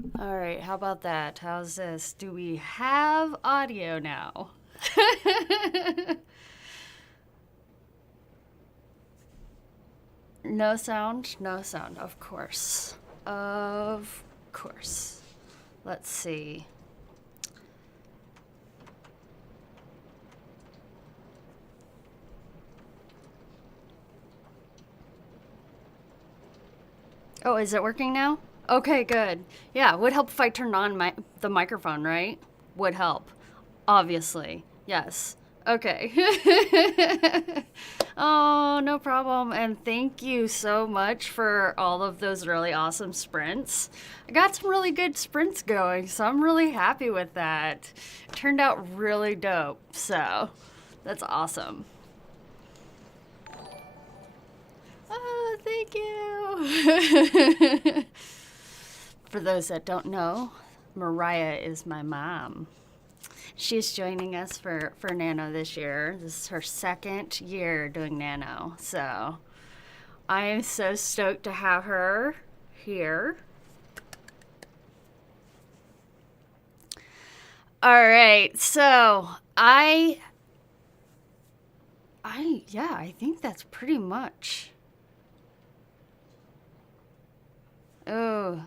All right, how about that? How's this? Do we have audio now? No sound? No sound, of course. Of course. Let's see. Oh, is it working now? Okay, good. Yeah, would help if I turned on the microphone, right? Would help. Obviously. Yes. Okay. Oh, no problem. And thank you so much for all of those really awesome sprints. I got some really good sprints going, so I'm really happy with that. It turned out really dope. So, that's awesome. Oh, thank you. For those that don't know, Mariah is my mom. She's joining us for NaNo this year. This is her second year doing NaNo. So I am so stoked to have her here. All right. So yeah, I think that's pretty much. Oh,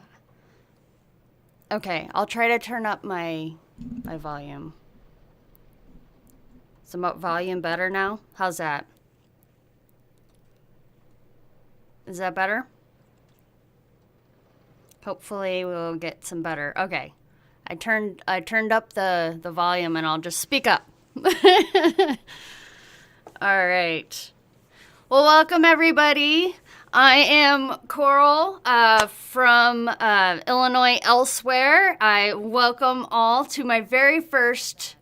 okay. I'll try to turn up my volume. Some volume better now? How's that? Is that better? Hopefully we'll get some better. Okay. I turned up the volume and I'll just speak up. All right. Well, welcome everybody. I am Coral from Illinois Elsewhere. I welcome all to my very first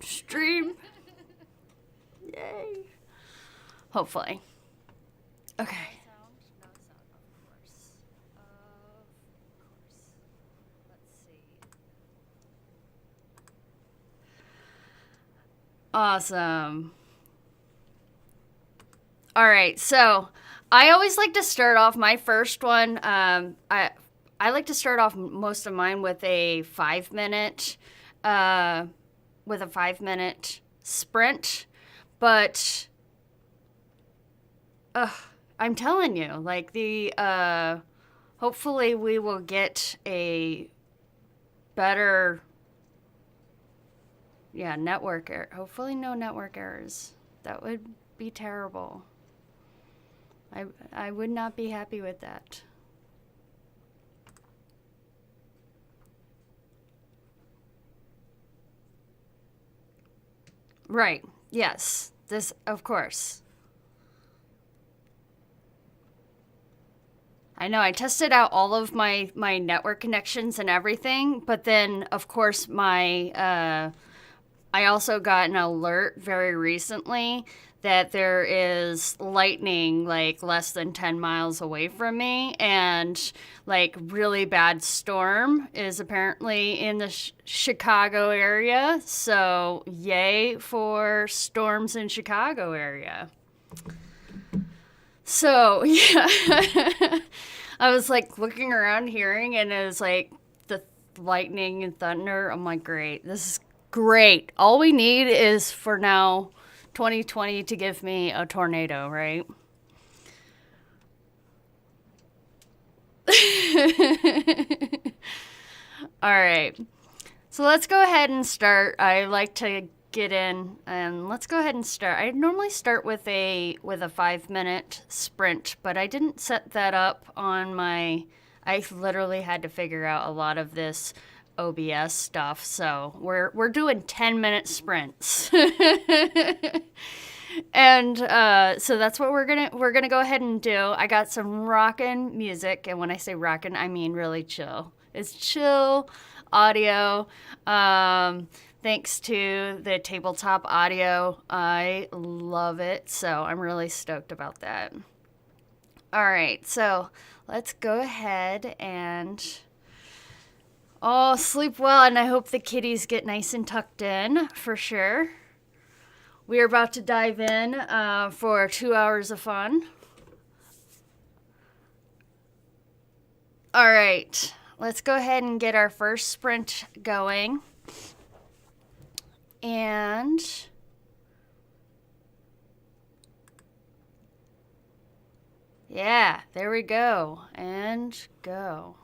stream. Yay. Hopefully. Okay. Awesome. All right, so I always like to start off my first one. I like to start off most of mine uh, with a 5 minute sprint, but I'm telling you, like hopefully we will get a better, yeah, network error. Hopefully no network errors. That would be terrible. I would not be happy with that. Right. Yes. This, of course. I know I tested out all of my network connections and everything, but then of course my I also got an alert very recently that there is lightning like less than 10 miles away from me, and like really bad storm is apparently in the Chicago area. So, yay for storms in Chicago area. So, yeah. I was like looking around hearing, and it was like the lightning and thunder. I'm like, great. This is great. All we need is for now 2020 to give me a tornado, right? All right. So let's go ahead and start. I like to get in, and let's go ahead and start. I normally start with a 5 minute sprint, but I didn't set that up on my. I literally had to figure out a lot of this OBS stuff, so we're doing 10 minute sprints. And so that's what we're gonna go ahead and do. I got some rockin' music, and when I say rockin', I mean really chill. It's chill audio. Thanks to the tabletop audio, I love it. So I'm really stoked about that. All right, so let's go ahead and sleep well, and I hope the kitties get nice and tucked in for sure. We are about to dive in for 2 hours of fun. All right, let's go ahead and get our first sprint going. And yeah, there we go. And go.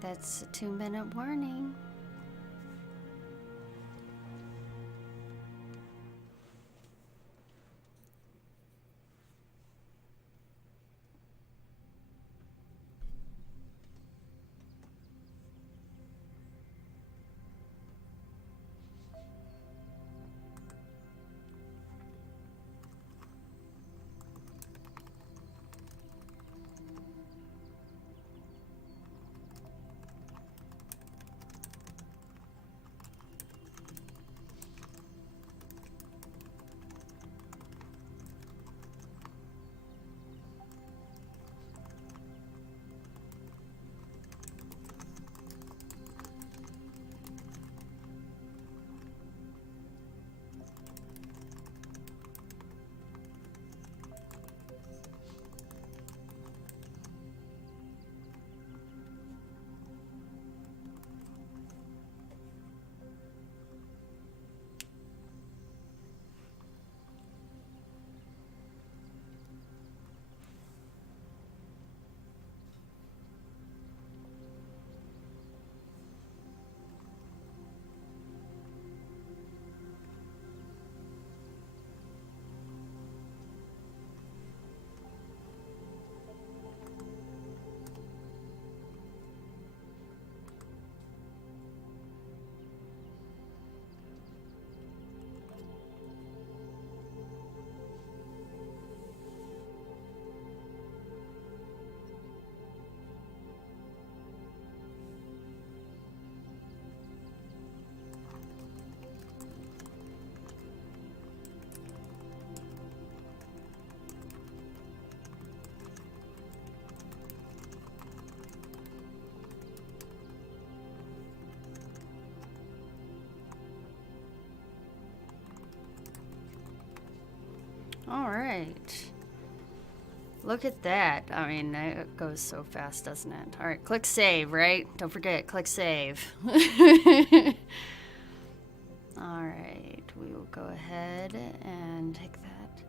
that's a 2-minute warning. All right. Look at that. I mean, it goes so fast, doesn't it? All right, click save, right? Don't forget, click save. All right, we will go ahead and take that.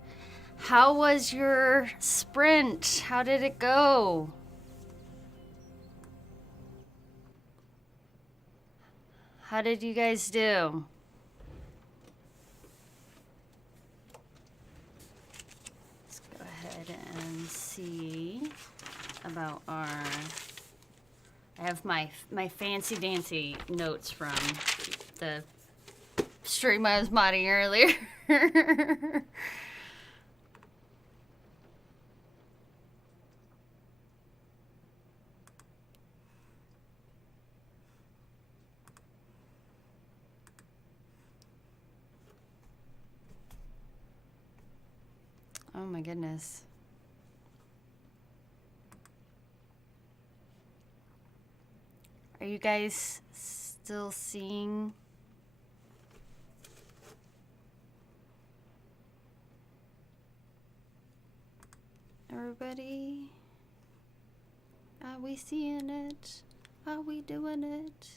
How was your sprint? How did it go? How did you guys do? Let's go ahead and see about our... I have my fancy dancy notes from the stream I was modding earlier. Oh my goodness. Are you guys still seeing? Everybody? Are we seeing it? Are we doing it?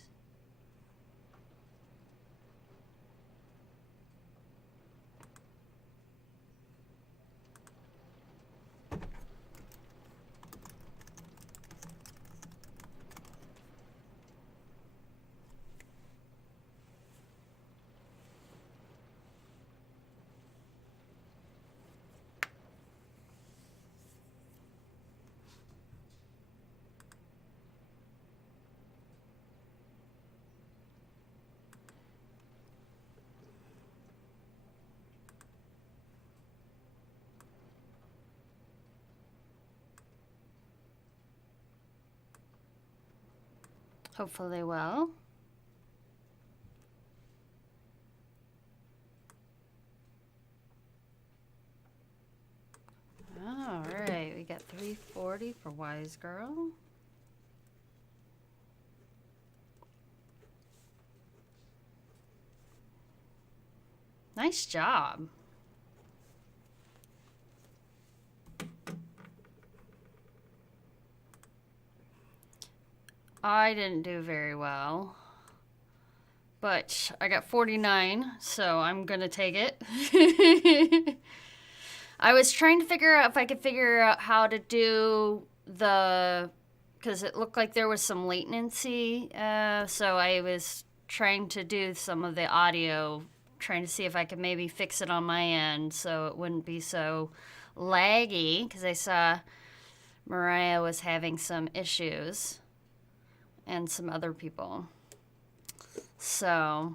Hopefully they will. All right, we got 340 for Wise Girl. Nice job. I didn't do very well, but I got 49, so I'm gonna take it. I was trying to figure out if I could figure out how to do the because it looked like there was some latency. So I was trying to do some of the audio, trying to see if I could maybe fix it on my end so it wouldn't be so laggy, because I saw Mariah was having some issues and some other people. So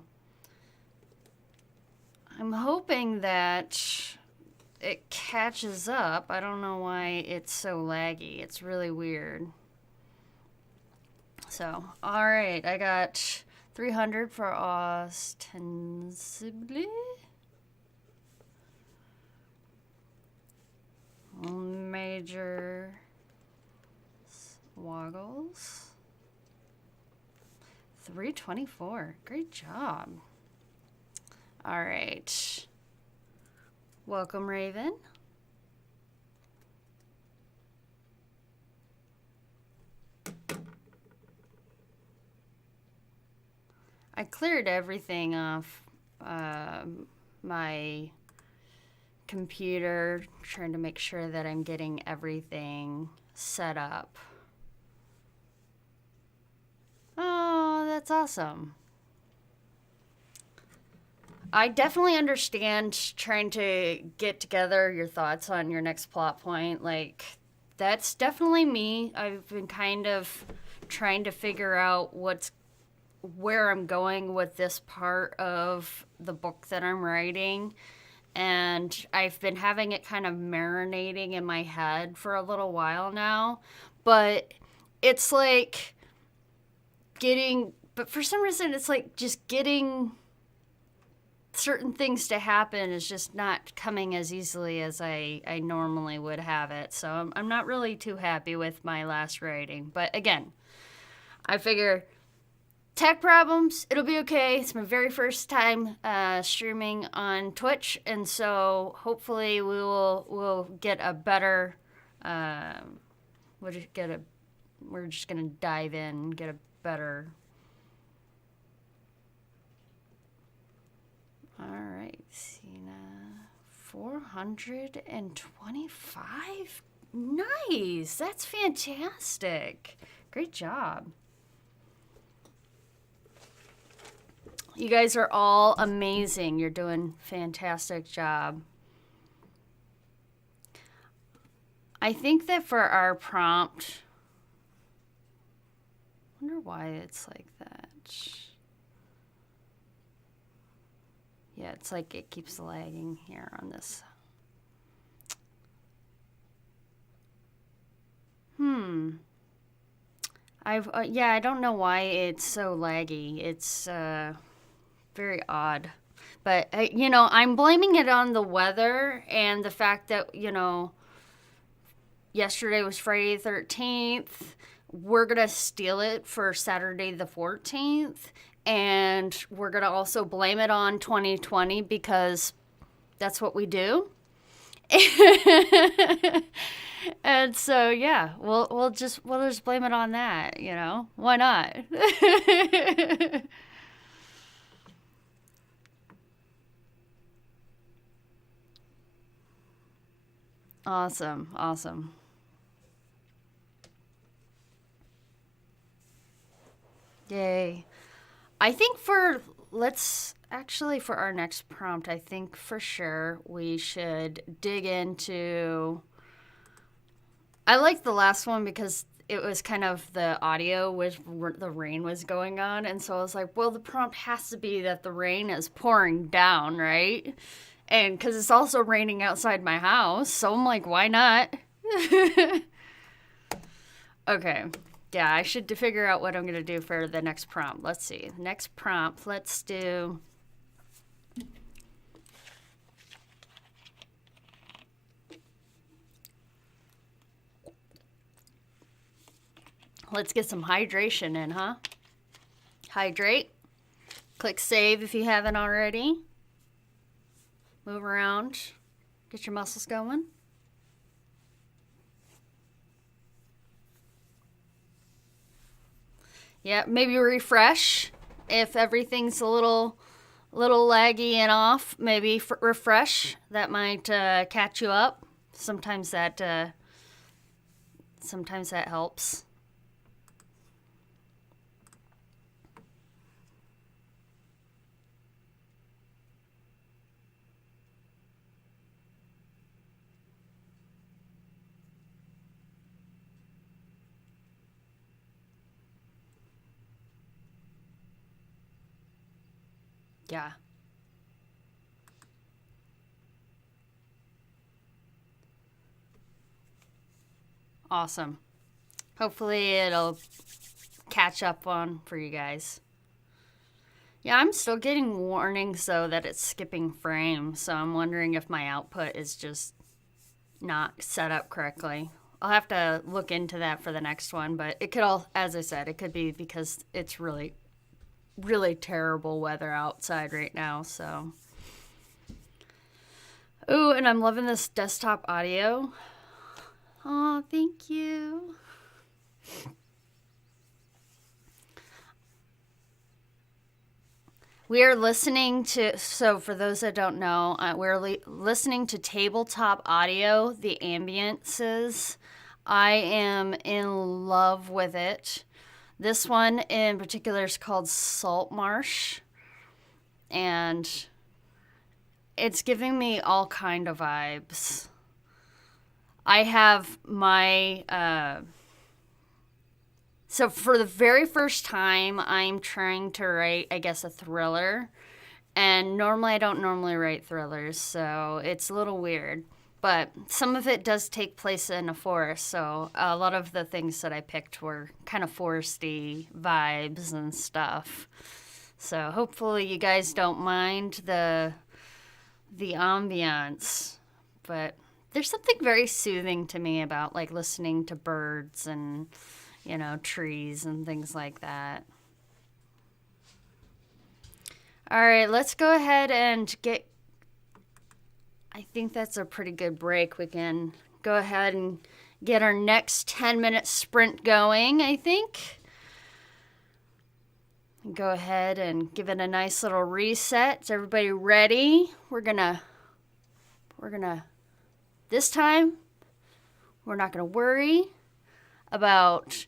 I'm hoping that it catches up. I don't know why it's so laggy. It's really weird. So, all right, I got 300 for ostensibly. Major woggles. 324. Great job. All right. Welcome, Raven. I cleared everything off my computer, trying to make sure that I'm getting everything set up. Oh, that's awesome. I definitely understand trying to get together your thoughts on your next plot point. Like, that's definitely me. I've been kind of trying to figure out where I'm going with this part of the book that I'm writing. And I've been having it kind of marinating in my head for a little while now. But it's like but for some reason, it's like just getting certain things to happen is just not coming as easily as I normally would have it. So I'm not really too happy with my last writing. But again, I figure tech problems, it'll be okay. It's my very first time streaming on Twitch, and so hopefully we'll get a better. We're just gonna dive in and get a better. All right, Cena, 425. Nice, that's fantastic. Great job. You guys are all amazing. You're doing a fantastic job. I think that for our prompt, I wonder why it's like that. Yeah, it's like it keeps lagging here on this. I don't know why it's so laggy. It's very odd. But I'm blaming it on the weather and the fact that, yesterday was Friday the 13th. We're going to steal it for Saturday the 14th. And we're going to also blame it on 2020 because that's what we do. And so, yeah, we'll just blame it on that, Why not? Awesome. Yay. I think for our next prompt, I think for sure we should dig into. I like the last one because it was kind of the audio with the rain was going on. And so I was like, well, the prompt has to be that the rain is pouring down, right? And because it's also raining outside my house. So I'm like, why not? Okay. Yeah, I should figure out what I'm going to do for the next prompt. Let's see. Next prompt, let's do. Let's get some hydration in, huh? Hydrate. Click save if you haven't already. Move around. Get your muscles going. Yeah, maybe refresh if everything's a little laggy and off. Maybe refresh. That might catch you up. Sometimes that helps. Yeah. Awesome. Hopefully it'll catch up on for you guys. Yeah, I'm still getting warnings though that it's skipping frames, so I'm wondering if my output is just not set up correctly. I'll have to look into that for the next one, but it could all, as I said, it could be because it's really, really terrible weather outside right now, so. Ooh, and I'm loving this desktop audio. Oh, thank you. We are listening to, so for those that don't know, listening to Tabletop Audio, the ambiances. I am in love with it. This one in particular is called Salt Marsh, and it's giving me all kind of vibes. I have my so for the very first time, I'm trying to write, I guess, a thriller. And normally I don't normally write thrillers, so it's a little weird. But some of it does take place in a forest, so a lot of the things that I picked were kind of foresty vibes and stuff. So hopefully you guys don't mind the ambiance, but there's something very soothing to me about like listening to birds and trees and things like that. All right, let's go ahead and I think that's a pretty good break. We can go ahead and get our next 10-minute sprint going, I think. Go ahead and give it a nice little reset. Is everybody ready? We're gonna, this time, we're not gonna worry about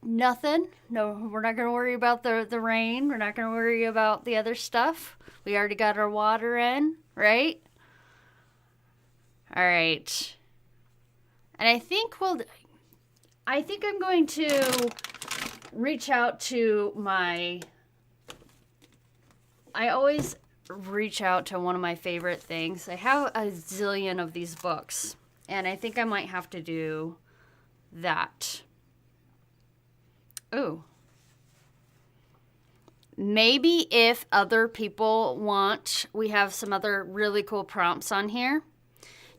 nothing. No, we're not going to worry about the rain. We're not going to worry about the other stuff. We already got our water in, right? All right. And I think I'm going to reach out to I always reach out to one of my favorite things. I have a zillion of these books, and I think I might have to do that. Ooh. Maybe if other people want, we have some other really cool prompts on here.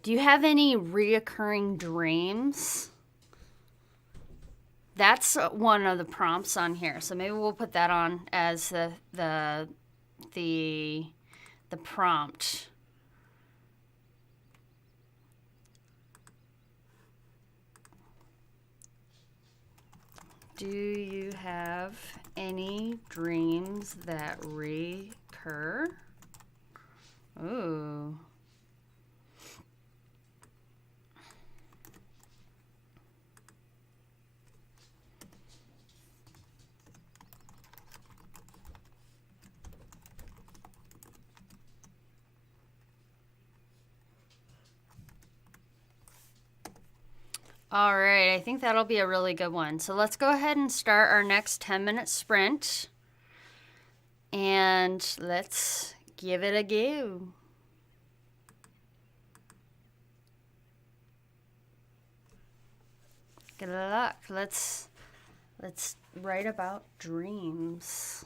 Do you have any reoccurring dreams? That's one of the prompts on here. So maybe we'll put that on as the prompt. Do you have any dreams that recur? Ooh. All right, I think that'll be a really good one. So let's go ahead and start our next 10-minute sprint. And let's give it a go. Good luck. Let's write about dreams.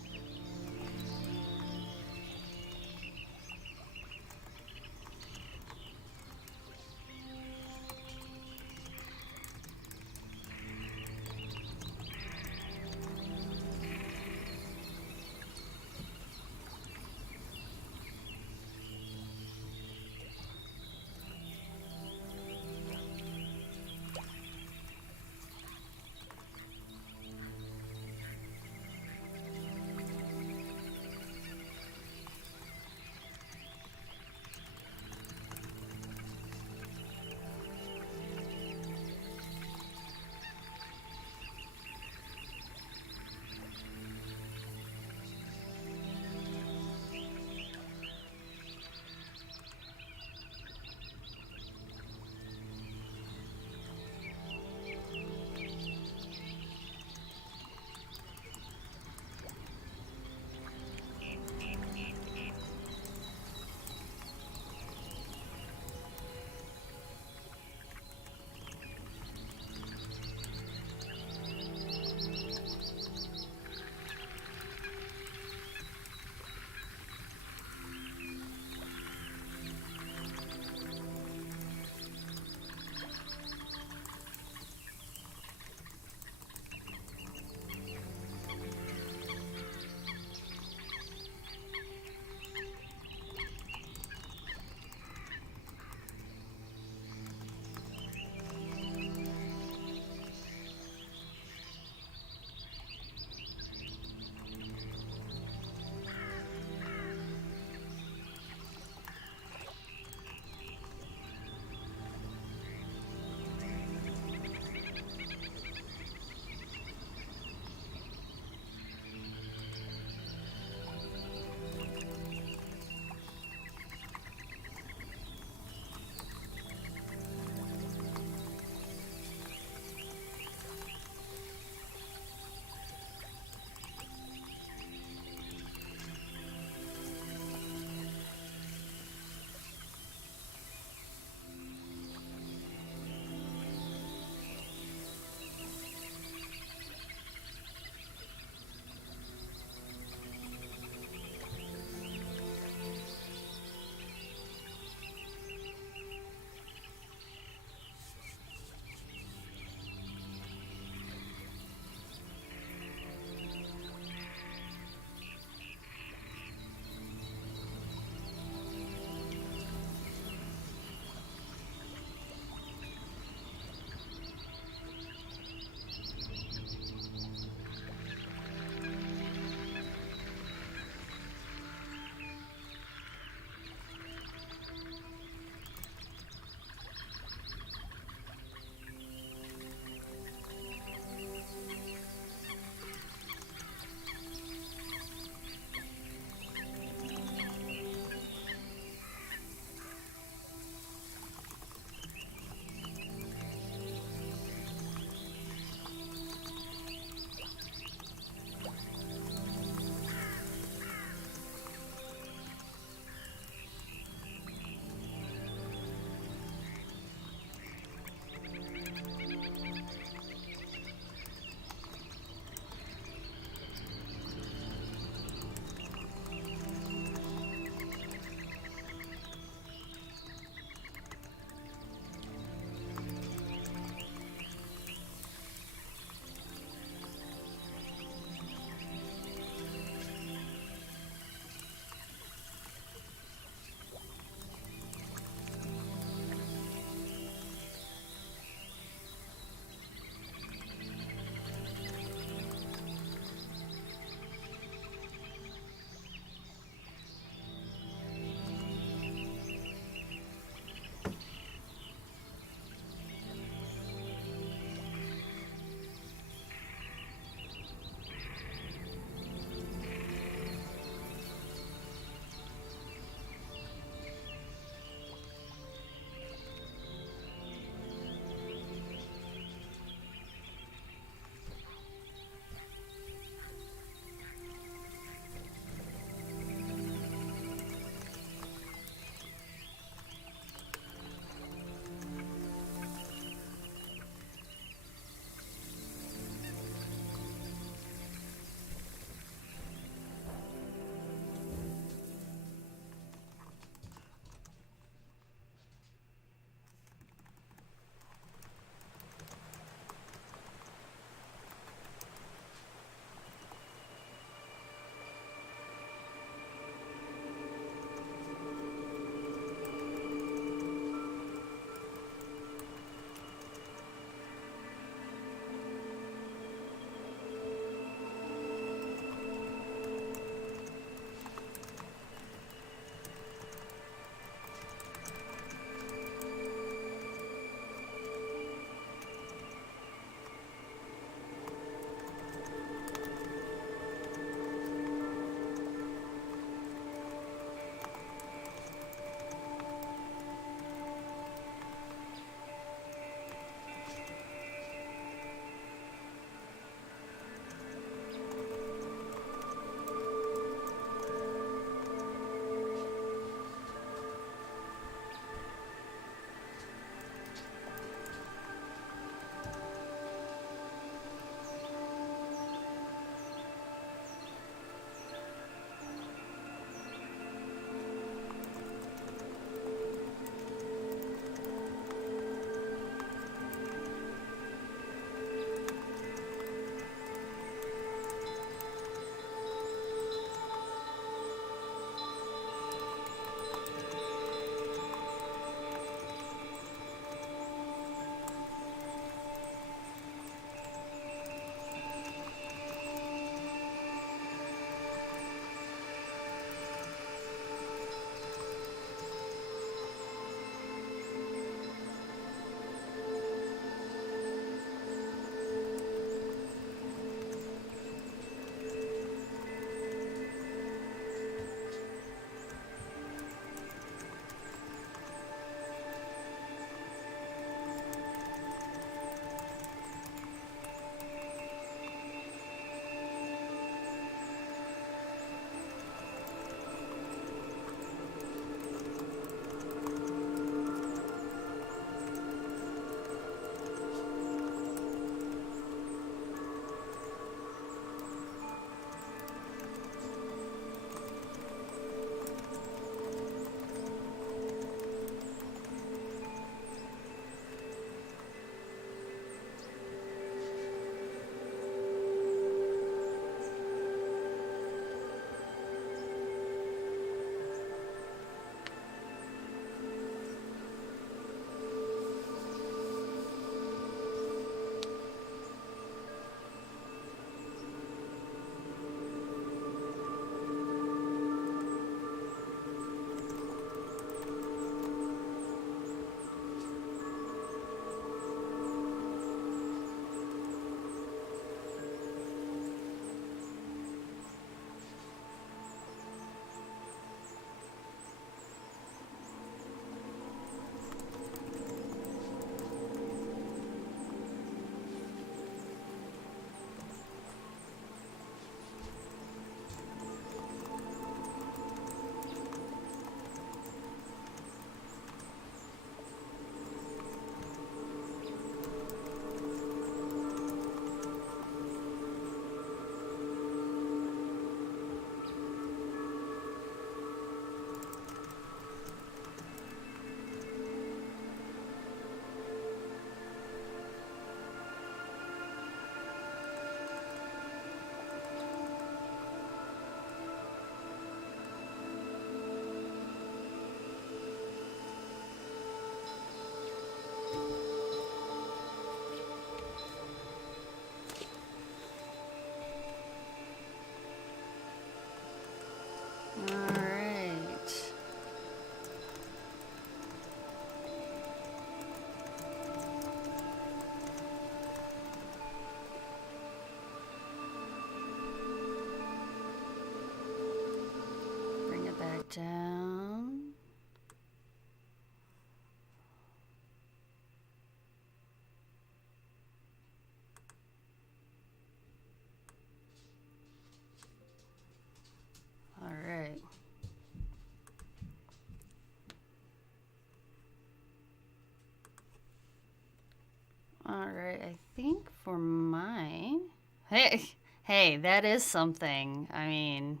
Hey, that is something. I mean,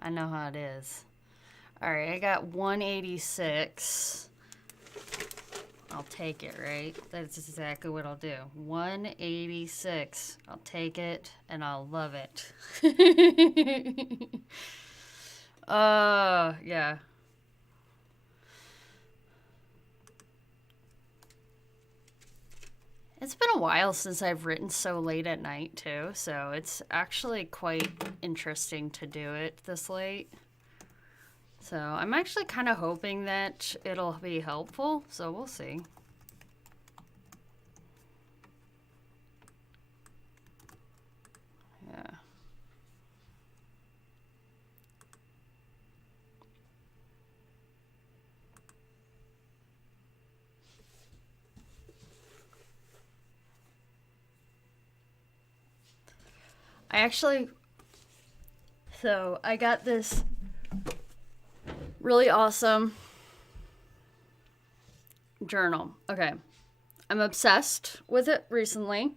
I know how it is. All right, I got 186. I'll take it, right? That's exactly what I'll do. 186. I'll take it and I'll love it. Yeah. It's been a while since I've written so late at night, too, so it's actually quite interesting to do it this late. So I'm actually kind of hoping that it'll be helpful, so we'll see. Yeah. I actually, so I got this really awesome journal. Okay. I'm obsessed with it recently.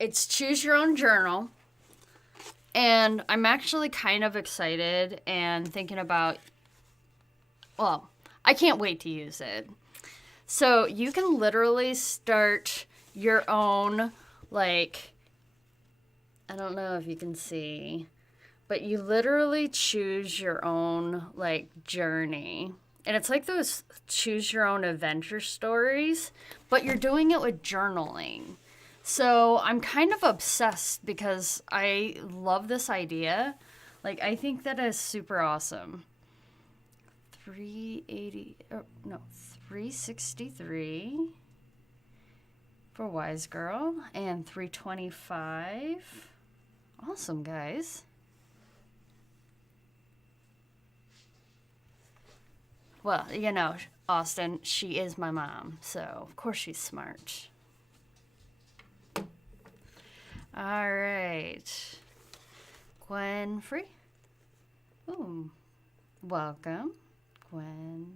It's Choose Your Own Journal. And I'm actually kind of excited and thinking about, well, I can't wait to use it. So you can literally start your own, like, I don't know if you can see, but you literally choose your own, like, journey. And it's like those choose your own adventure stories, but you're doing it with journaling. So I'm kind of obsessed because I love this idea. Like, I think that is super awesome. 380, oh, no, 363 for Wise Girl and 325. Awesome, guys. Well, you know, Austin, she is my mom, so of course she's smart. All right. Gwen Free. Ooh. Welcome, Gwen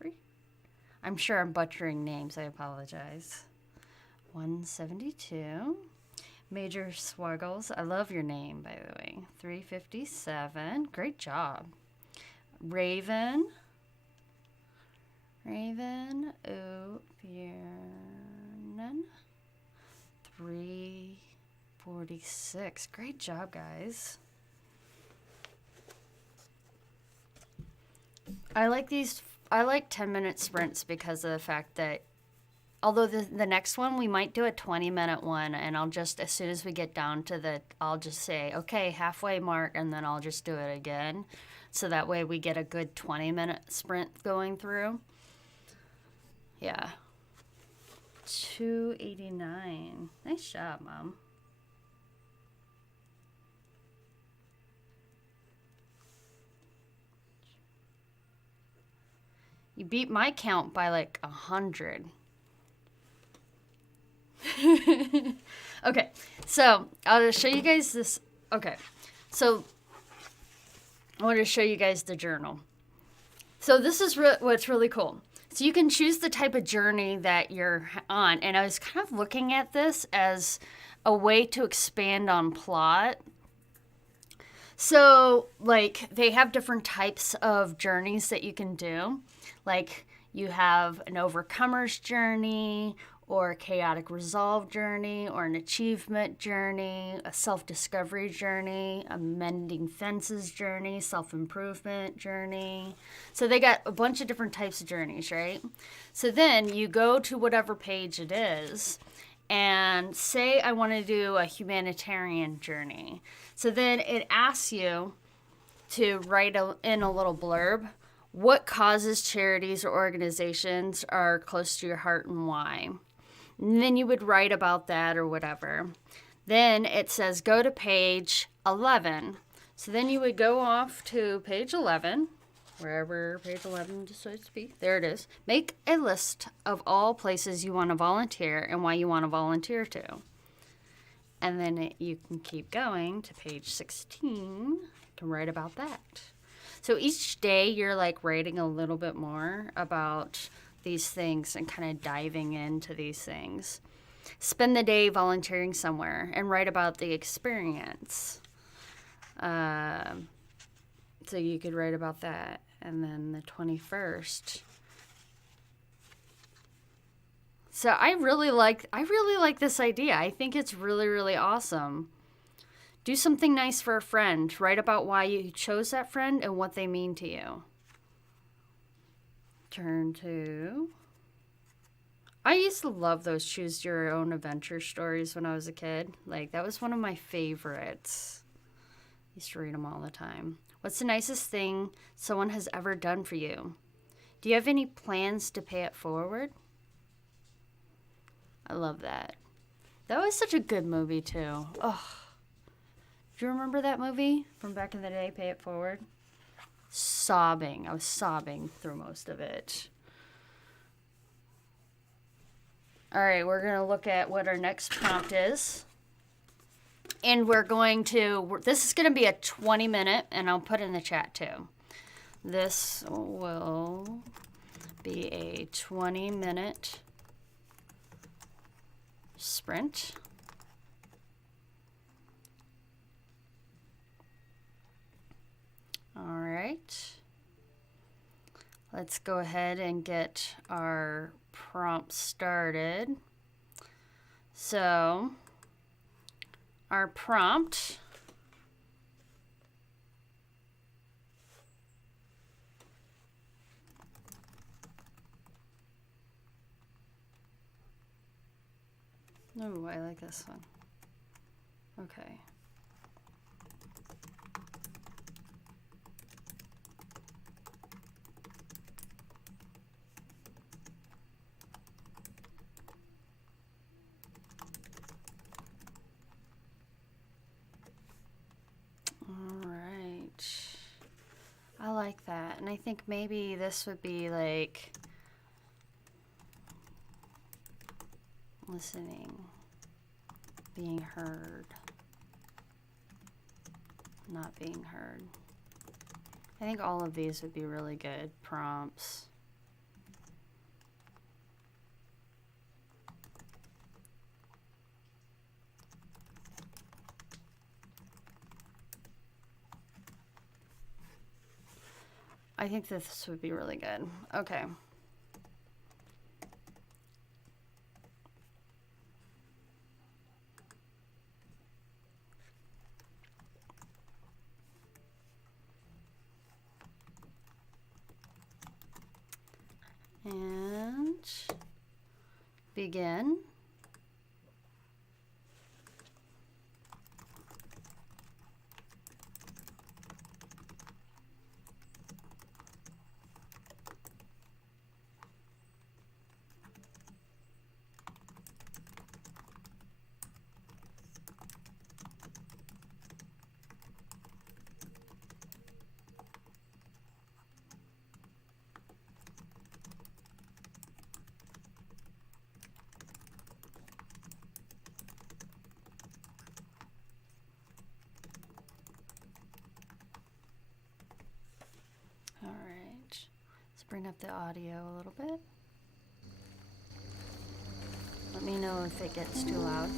Free. I'm sure I'm butchering names. I apologize. 172. Major Swaggles. I love your name, by the way. 357. Great job. Raven. Raven O'Biernan. 346. Great job, guys. I like 10-minute sprints because of the fact that although the next one we might do a 20-minute one, and I'll just, as soon as we get down to I'll just say, okay, halfway mark, and then I'll just do it again. So that way we get a good 20-minute sprint going through. Yeah. 289. Nice job, Mom. You beat my count by like 100. Okay, so I'll just show you guys this. Okay, so I want to show you guys the journal. So this is what's really cool. So you can choose the type of journey that you're on. And I was kind of looking at this as a way to expand on plot. So, like, they have different types of journeys that you can do. Like, you have an overcomer's journey, or a chaotic resolve journey, or an achievement journey, a self-discovery journey, a mending fences journey, self-improvement journey. So they got a bunch of different types of journeys, right? So then you go to whatever page it is, and say I want to do a humanitarian journey. So then it asks you to write in a little blurb what causes, charities, or organizations are close to your heart and why. And then you would write about that or whatever. Then it says go to page 11. So then you would go off to page 11, wherever page 11 decides to be. There it is. Make a list of all places you want to volunteer and why you want to volunteer to. And then you can keep going to page 16. You can write about that. So each day you're like writing a little bit more about these things and kind of diving into these things. Spend the day volunteering somewhere and write about the experience. So you could write about that. And then the 21st. So I really like this idea. I think it's really, really awesome. Do something nice for a friend. Write about why you chose that friend and what they mean to you. Turn to... I used to love those choose your own adventure stories when I was a kid. Like, that was one of my favorites. I used to read them all the time. What's the nicest thing someone has ever done for you? Do you have any plans to pay it forward? I love that. That was such a good movie, too. Oh, do you remember that movie from back in the day, Pay It Forward? Sobbing. I was sobbing through most of it. All right, we're going to look at what our next prompt is. And we're going to, this is going to be a 20-minute, and I'll put in the chat too. This will be a 20-minute sprint. All right. Let's go ahead and get our prompt started. So, our prompt oh, I like this one. Okay. I like that. And I think maybe this would be like listening, being heard, not being heard. I think all of these would be really good prompts. I think this would be really good. Okay. And begin. All right, let's bring up the audio a little bit. Let me know if it gets too loud.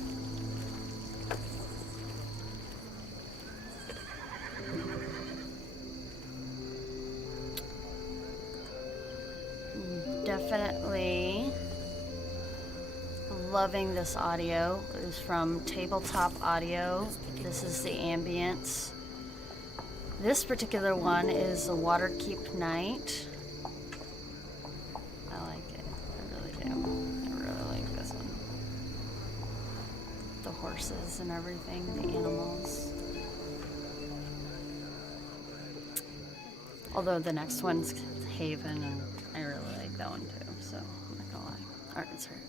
Definitely loving this audio. It is from Tabletop Audio. This is the ambience. This particular one is the Waterkeep Night. I like it. I really do. I really like this one. The horses and everything, the animals. Although the next one's Haven, and I really like that one too, so I'm not gonna lie. Alright, it's right.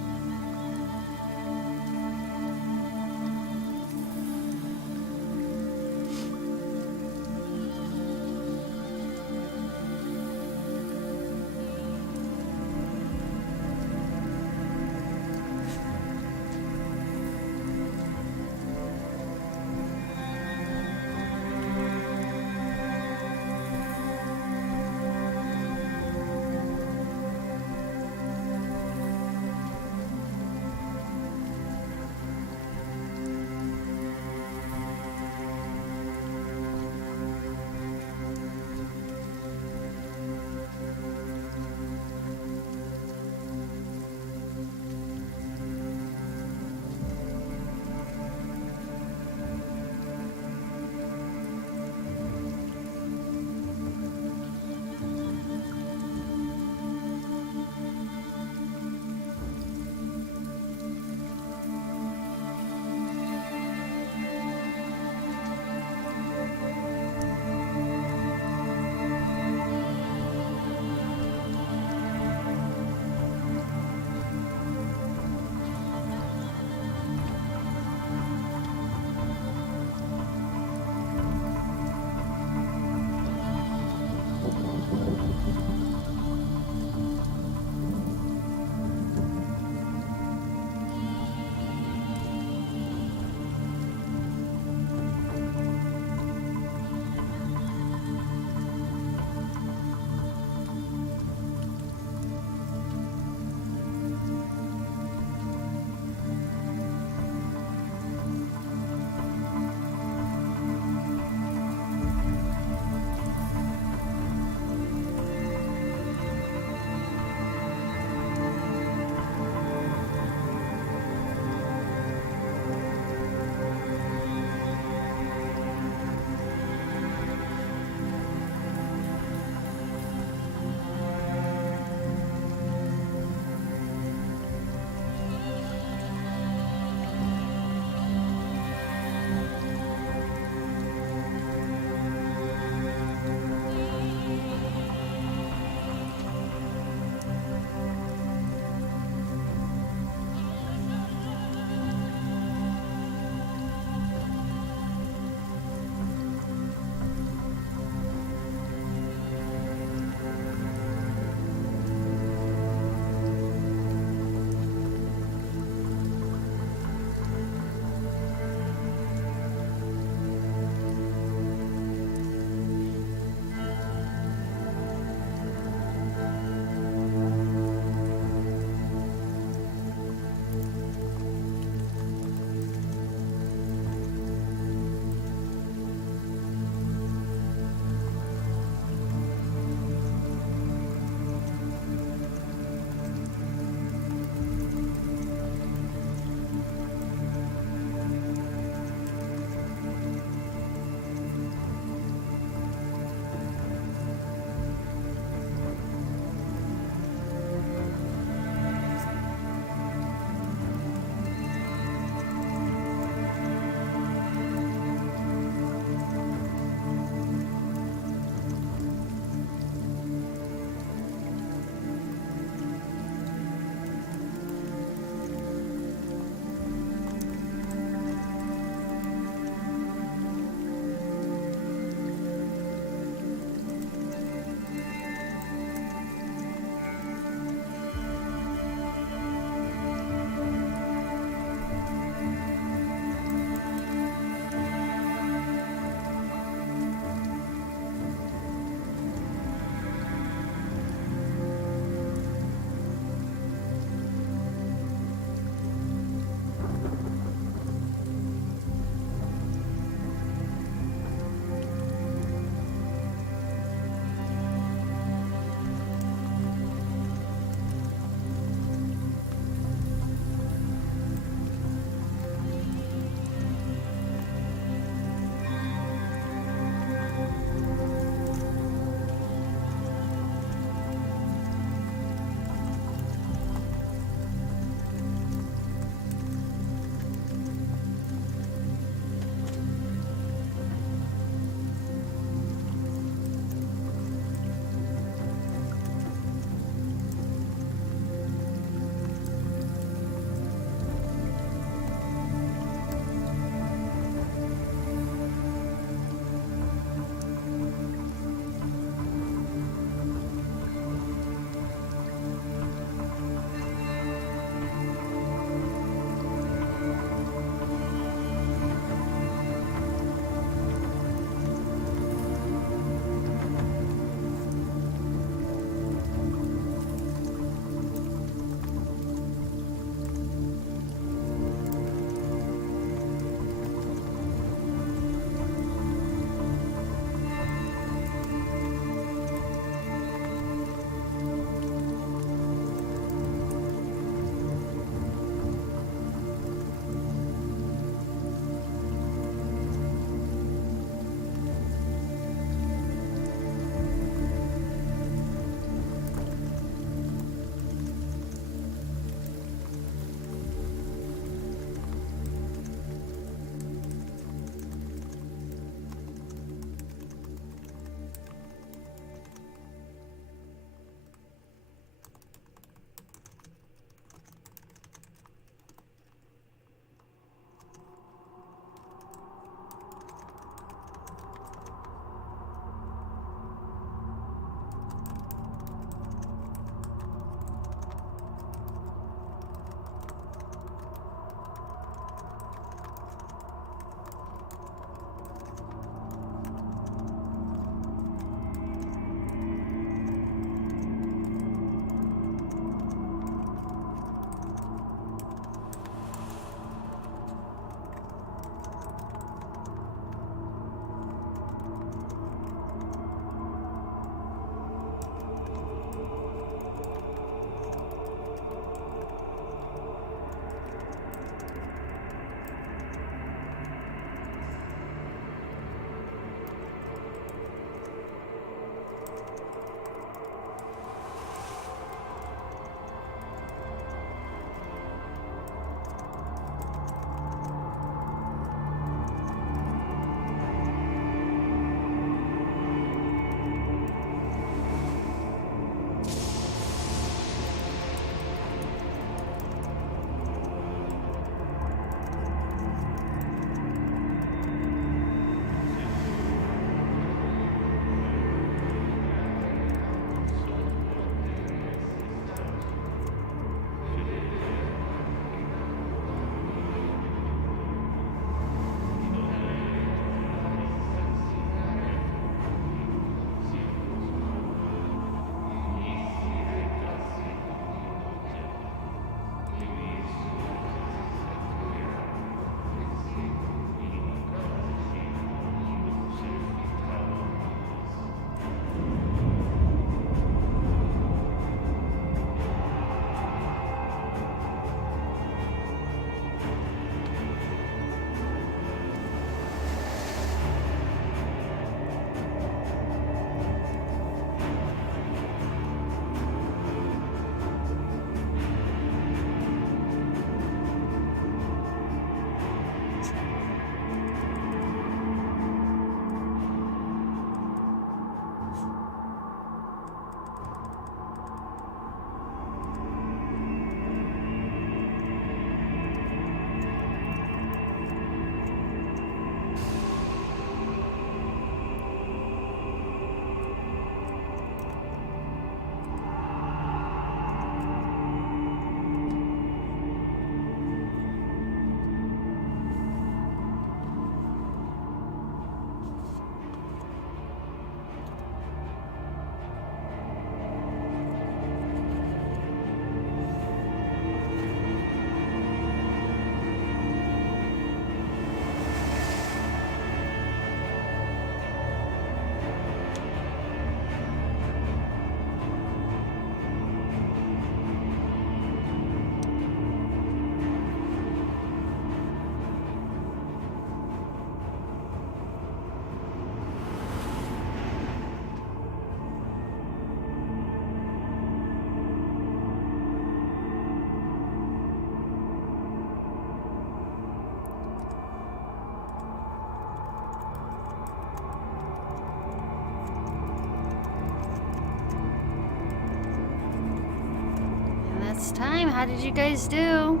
It's time. How did you guys do?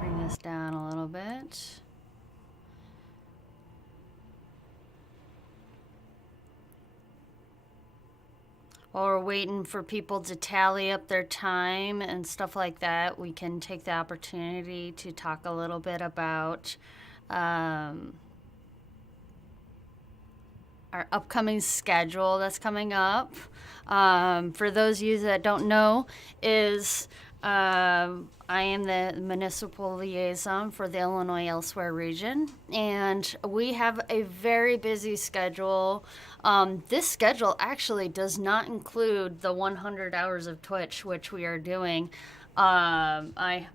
Bring this down a little bit. While we're waiting for people to tally up their time and stuff like that, we can take the opportunity to talk a little bit about our upcoming schedule that's coming up. For those of you that don't know, I am the municipal liaison for the Illinois Elsewhere region, and we have a very busy schedule. This schedule actually does not include the 100 hours of Twitch, which we are doing. My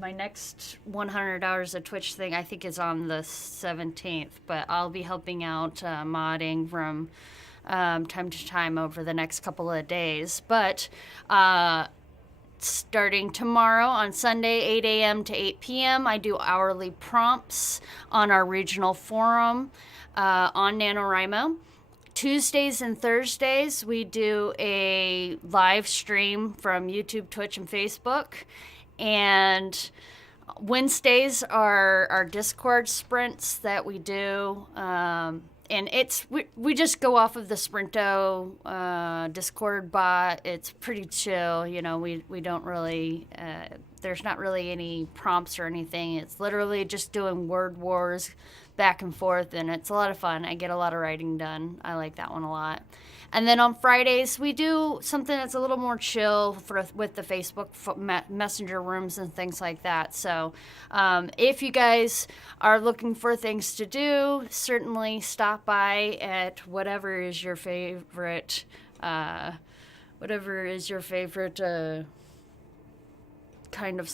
next 100 hours of Twitch thing I think is on the 17th, but I'll be helping out modding from time to time over the next couple of days. But starting tomorrow on Sunday, 8 a.m. to 8 p.m., I do hourly prompts on our regional forum on NaNoWriMo. Tuesdays and Thursdays, we do a live stream from YouTube, Twitch, and Facebook. And Wednesdays are our Discord sprints that we do. And we just go off of the Sprinto Discord bot. It's pretty chill. You know, we don't really, there's not really any prompts or anything. It's literally just doing word wars back and forth, and it's a lot of fun. I get a lot of writing done. I like that one a lot. And then on Fridays, we do something that's a little more chill with the Facebook messenger rooms and things like that. So if you guys are looking for things to do, certainly stop by at whatever is your favorite kind of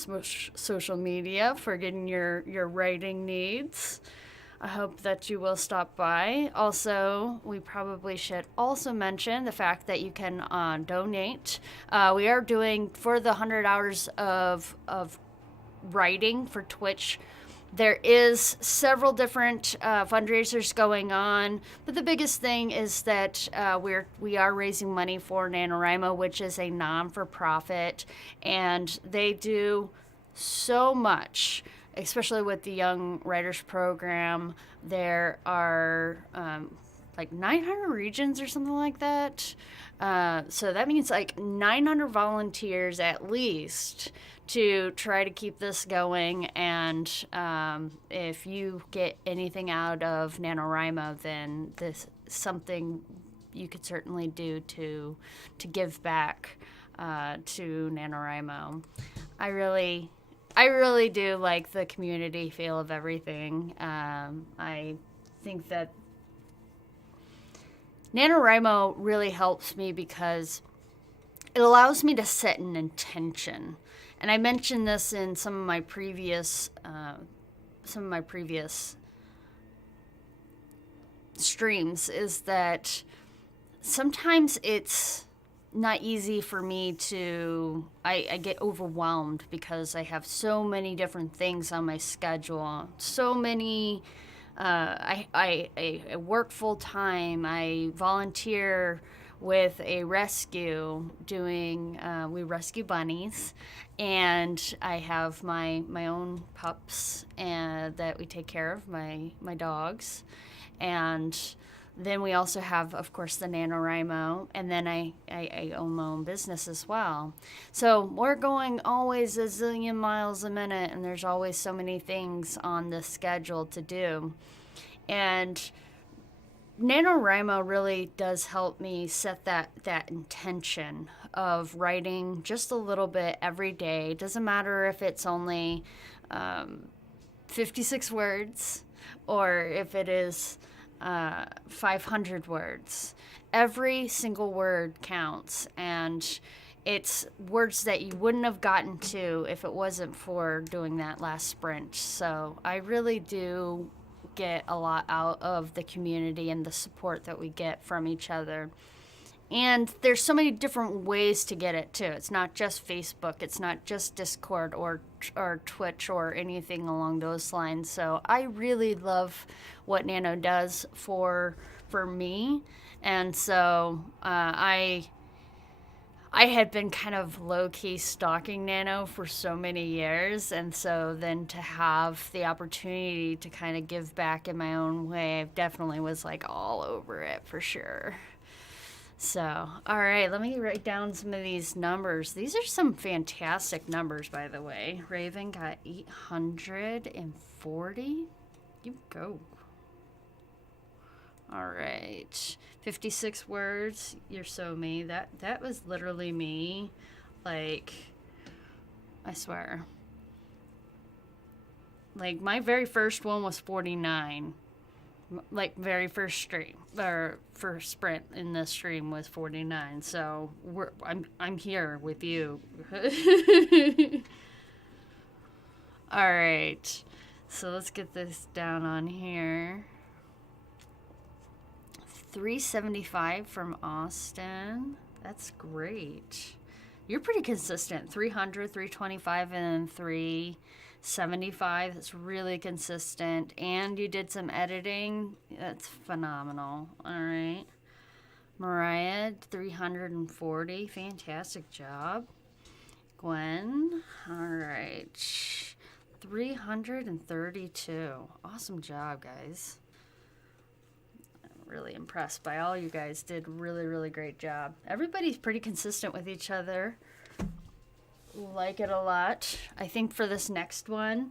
social media for getting your writing needs. I hope that you will stop by. Also, we probably should also mention the fact that you can donate. We are doing, for the 100 hours of writing for Twitch, there is several different fundraisers going on, but the biggest thing is that we are raising money for NaNoWriMo, which is a non-for-profit, and they do so much, especially with the Young Writers Program. There are like 900 regions or something like that. So that means like 900 volunteers at least to try to keep this going. And if you get anything out of NaNoWriMo, then this is something you could certainly do to give back to NaNoWriMo. I really do like the community feel of everything. I think that NaNoWriMo really helps me because it allows me to set an intention. And I mentioned this in some of my previous streams, is that sometimes it's not easy for me to, I get overwhelmed because I have so many different things on my schedule. So many, I work full time. I volunteer with a rescue doing, we rescue bunnies. And I have my own pups and that we take care of, my dogs. And then we also have, of course, the NaNoWriMo, and then I own my own business as well. So we're going always a zillion miles a minute, and there's always so many things on the schedule to do. And NaNoWriMo really does help me set that intention of writing just a little bit every day. It doesn't matter if it's only 56 words or if it is 500 words. Every single word counts, and it's words that you wouldn't have gotten to if it wasn't for doing that last sprint. So I really do get a lot out of the community and the support that we get from each other. And there's so many different ways to get it too. It's not just Facebook, it's not just Discord or Twitch or anything along those lines. So I really love what Nano does for for me. And so I had been kind of low key stalking NaNo for so many years. And so then to have the opportunity to kind of give back in my own way, I definitely was like all over it for sure. So, all right, let me write down some of these numbers. These are some fantastic numbers, by the way. Raven got 840. You go. All right. 56 words. You're so me. That was literally me. Like, I swear. Like, my very first one was 49. Like, very first stream, or first sprint in this stream was 49. So, I'm here with you. All right. So, let's get this down on here. 375 from Austin. That's great. You're pretty consistent. 300, 325, and then 375. That's really consistent. And you did some editing. That's phenomenal. All right. Mariah, 340. Fantastic job. Gwen, all right. 332. Awesome job, guys. Really impressed by all you guys. Did really, really great job. Everybody's pretty consistent with each other. Like it a lot. I think for this next one,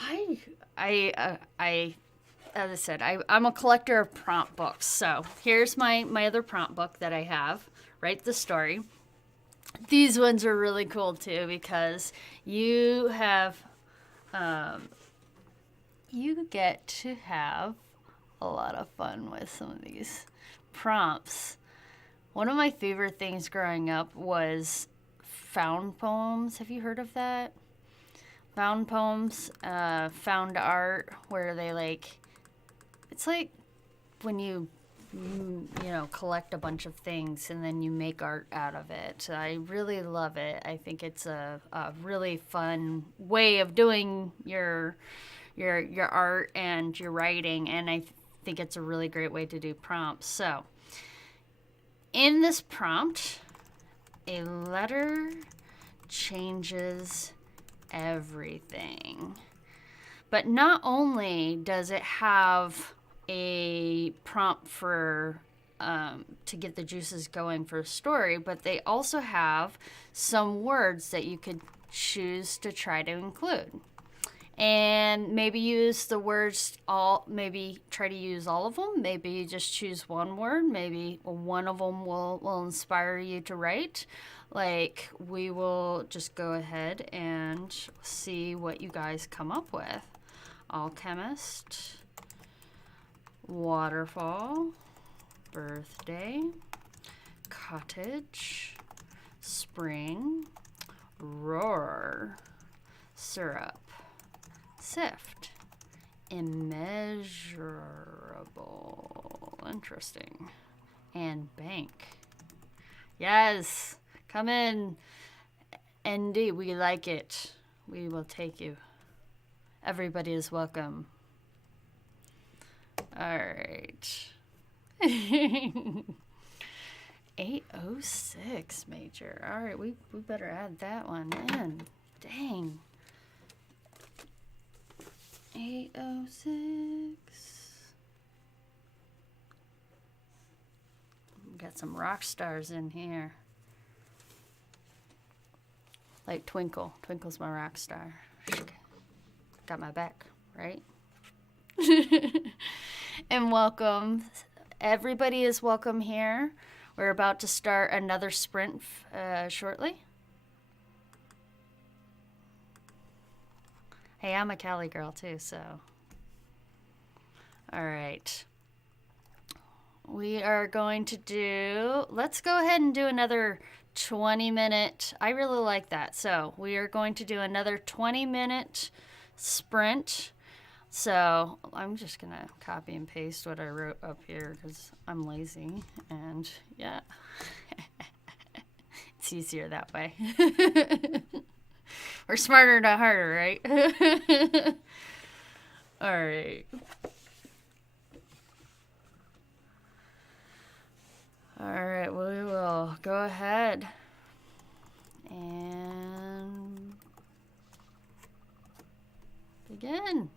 as I said, I'm a collector of prompt books. So here's my other prompt book that I have. Write the Story. These ones are really cool too because you have, you get to have a lot of fun with some of these prompts. One of my favorite things growing up was found poems. Have you heard of that? Found poems, found art, where they it's like when you collect a bunch of things and then you make art out of it. I really love it. I think it's a really fun way of doing your art and your writing, and I think it's a really great way to do prompts. So, in this prompt, a letter changes everything. But not only does it have a prompt for to get the juices going for a story, but they also have some words that you could choose to try to include. And maybe use the words maybe try to use all of them. Maybe you just choose one word. Maybe one of them will inspire you to write. Like, we will just go ahead and see what you guys come up with. Alchemist, waterfall, birthday, cottage, spring, roar, syrup, sift, immeasurable, interesting, and bank. Yes, come in, ND, we like it. We will take you. Everybody is welcome. All right. 806 major. All right, we better add that one in. Dang. 806. Got some rock stars in here. Like Twinkle. Twinkle's my rock star. Got my back, right? And welcome. Everybody is welcome here. We're about to start another sprint shortly. Hey, I'm a Cali girl too, so. All right. We are going to let's go ahead and do another 20-minute. I really like that. So we are going to do another 20-minute sprint. So I'm just going to copy and paste what I wrote up here because I'm lazy. And yeah, it's easier that way. We're smarter, not harder, right? All right. go ahead and begin.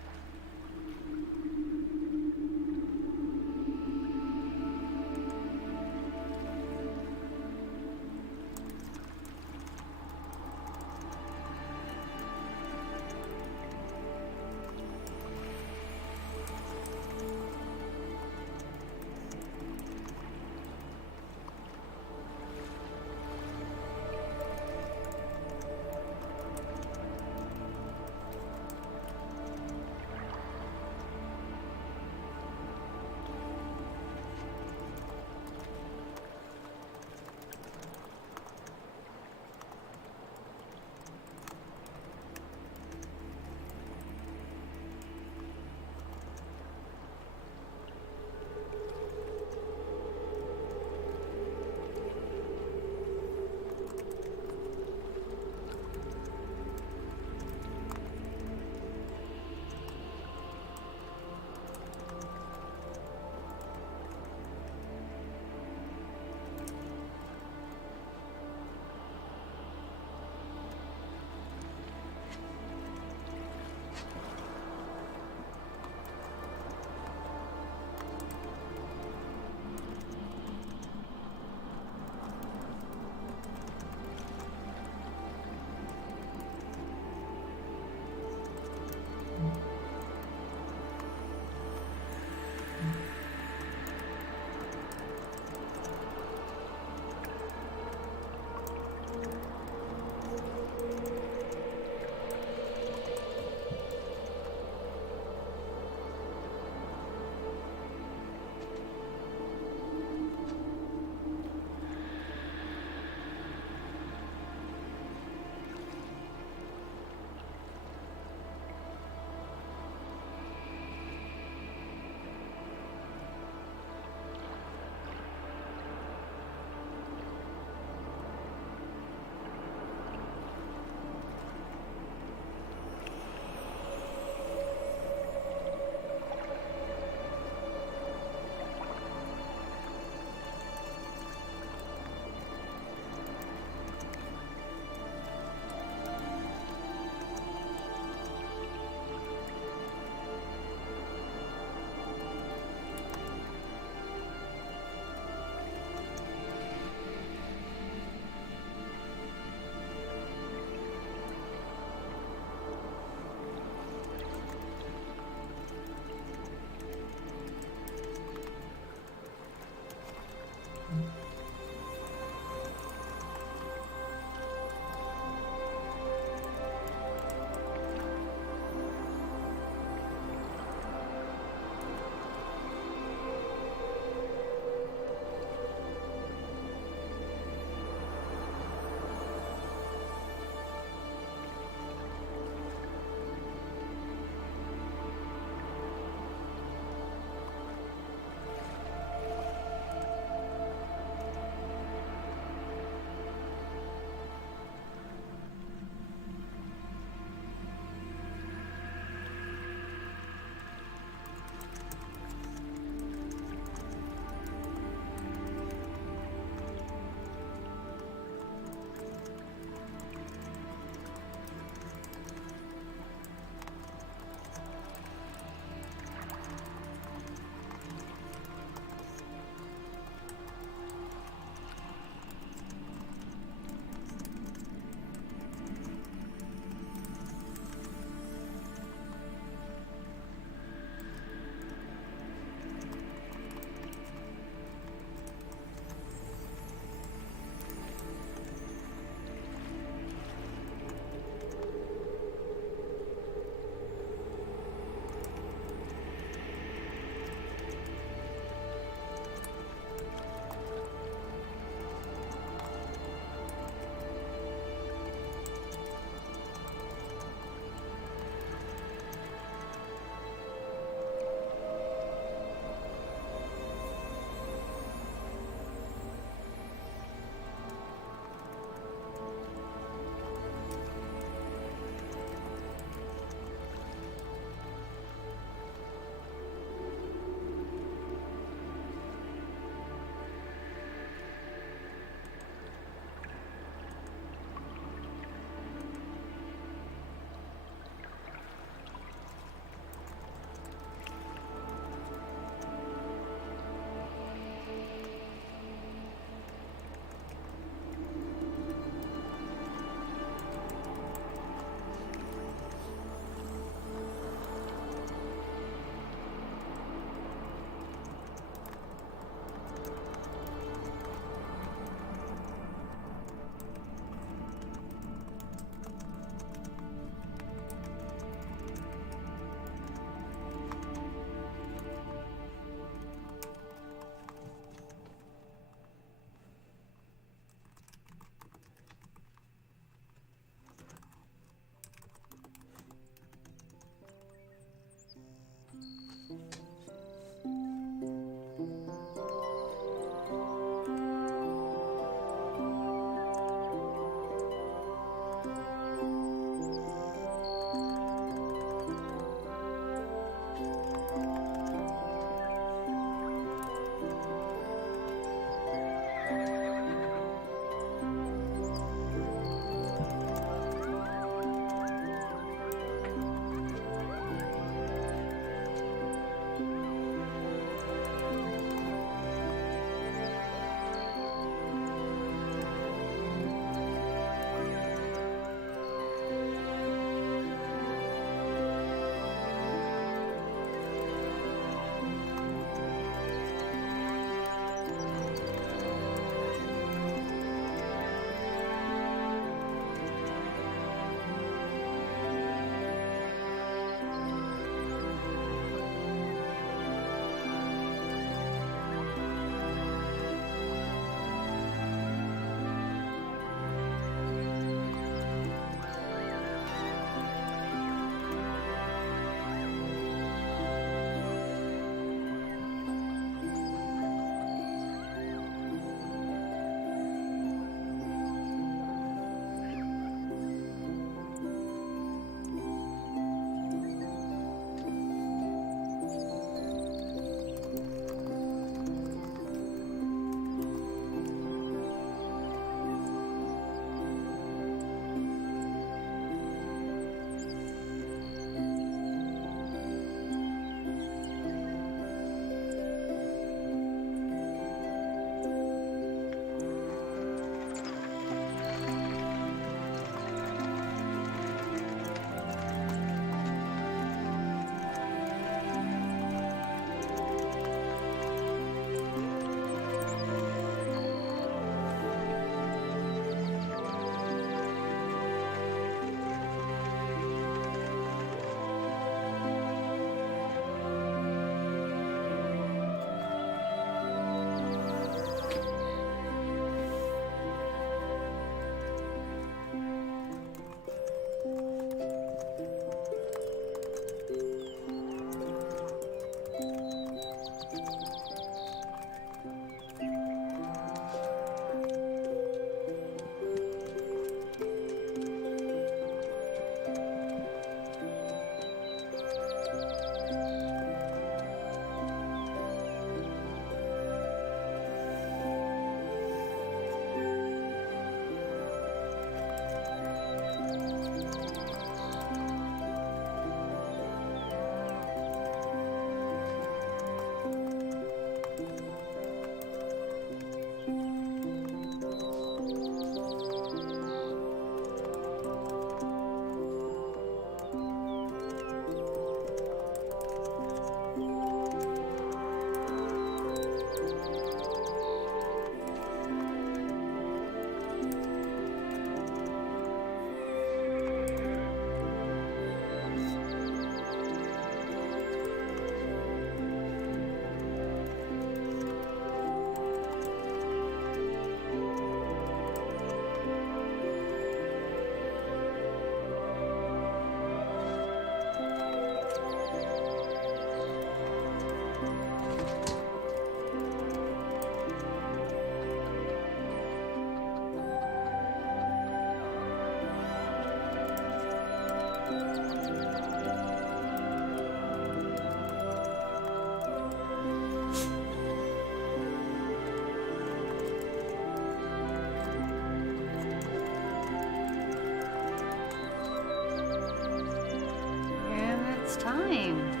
time.